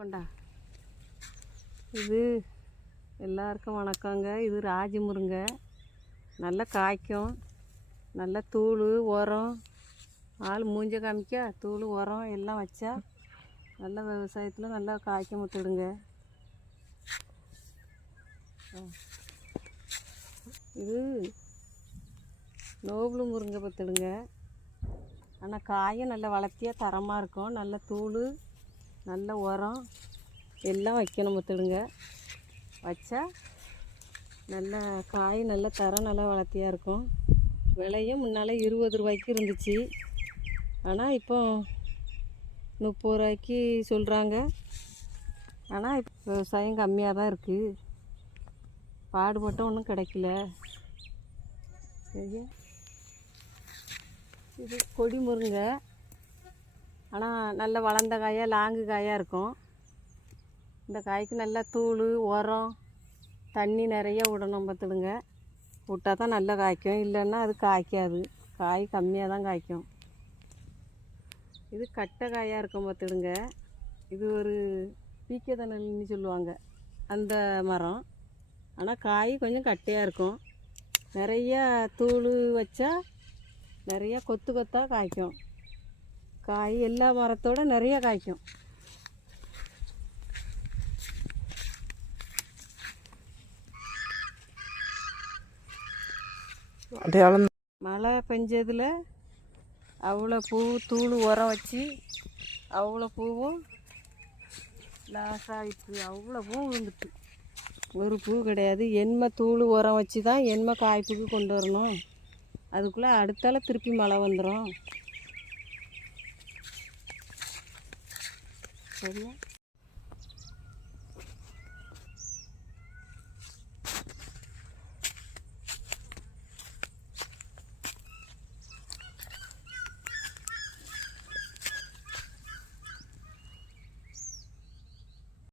கொண்டா இது எல்லாருக்கும் வணக்கங்க. இது ராஜி முருங்கை நல்லா காய்க்கும் நல்லா தூள் உரம். ஆள் மூஞ்ச காமிக்க தூள் உரம் எல்லாம் வச்சா நல்ல விவசாயத்தில் நல்லா காய்க்க முத்துடுங்க இது நோபுளு முருங்கை பத்துடுங்க. ஆனால் காயும் நல்ல வளர்த்தியாக தரமாக இருக்கும். நல்ல தூள் நல்ல உரம் எல்லாம் வைக்கணும் பார்த்துடுங்க வச்சா நல்ல காய் நல்ல தரம் நல்லா வளர்த்தியாக இருக்கும். விலையும் முன்னால் இருபது ரூபாய்க்கு இருந்துச்சு. ஆனால் இப்போ முப்பது ரூபாய்க்கு சொல்கிறாங்க ஆனால் இப்போ விவசாயம் கம்மியாக தான் இருக்குது பாடுபட்டும் ஒன்றும் கிடைக்கல. சரியா இது கொடி முருங்கை. ஆனால் நல்ல வளர்ந்த காயாக லாங்கு காயாக இருக்கும். இந்த காய்க்கு நல்லா தூள் உரம் தண்ணி நிறைய விடணும் பார்த்துடுங்க. விட்டா தான் நல்லா காய்க்கும். இல்லைன்னா அது காய்க்காது. காய் கம்மியாக தான் காய்க்கும். இது கட்டை காயாக இருக்கும் பார்த்துடுங்க. இது ஒரு பீக்கதனல்னு சொல்லுவாங்க. அந்த மரம். ஆனால் காய் கொஞ்சம் கட்டையாக இருக்கும். நிறையா தூள் வச்சா நிறையா கொத்து கொத்தாக காய்க்கும். காய் எல்லா மரத்தோட நிறைய காய்க்கும். அடையாளம் மழை பெஞ்சதில் அவ்வளோ பூ தூள் உரம் வச்சு அவ்வளோ பூவும் லாஸ் ஆகிட்டு அவ்வளோ பூ விழுந்துட்டு. ஒரு பூ கிடையாது. எண்மை தூள் உரம் வச்சு தான் எண்மை காய்ப்புக்கு கொண்டு வரணும். அதுக்குள்ளே அடுத்தால திருப்பி மழை வந்துடும் சரியா